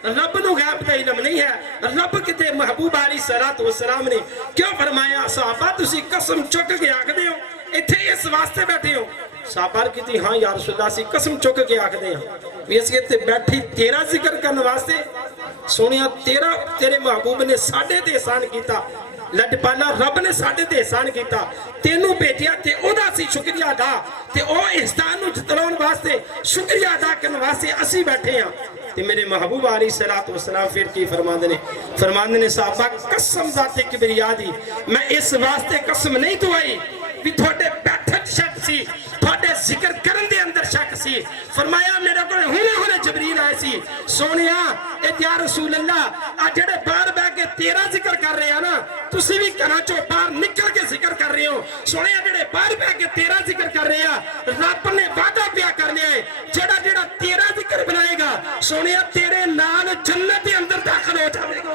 रब नूं गैब दा इल्म नहीं है। रब किते महबूब अलैहिस्सलातु वस्सलाम ने क्यों फरमाया सहाबा तुसी कसम चुक के आखदे हो इत्थे इस वास्ते बैठे हो? सहाबा की हाँ या रसूलल्लाह असीं कसम चुक के आखदे हां भी असीं इत्थे बैठी तेरा जिक्र करने वास्ते। सोनिया तेरा तेरे महबूब ने साडे ते एहसान कीता, लटपाला रब ने साडे ते एहसान कीता, तेनू भेजिया ते ओदा असीं शुक्रिया अदा ते ओ एहसान नूं जतलाउण वास्ते शुक्रिया अदा करन वास्ते असीं बैठे हां। ते मेरे महबूब अलैहिस्सलातु वस्सलाम फिर की फरमांदे ने साहबा कसम ज़ाते किबरिया दी मैं इस वास्ते कसम नहीं दुआई भी थोड़े बैठक शक सी, थोड़े जिक्र करन दे अंदर शक सी। फरमाया मेरे को हुणे जबरील आए सी सोनिया या रसूल अल्लाह आ जेड़े बाहर बैठ के तेरा जिक्र कर रहे हैं ना तुसी भी घरां चों बाहर निकल के जिक्र कर रहे हो। सोनिया जेड़े बाहर बैठ के तेरा जिक्र कर रहे हैं रब ने वादा पिया कर लिया है जेड़ा जेड़ा तेरा जिक्र बनाएगा सोनिया तेरे नाल जन्नत के अंदर दाखिल हो जाएगा।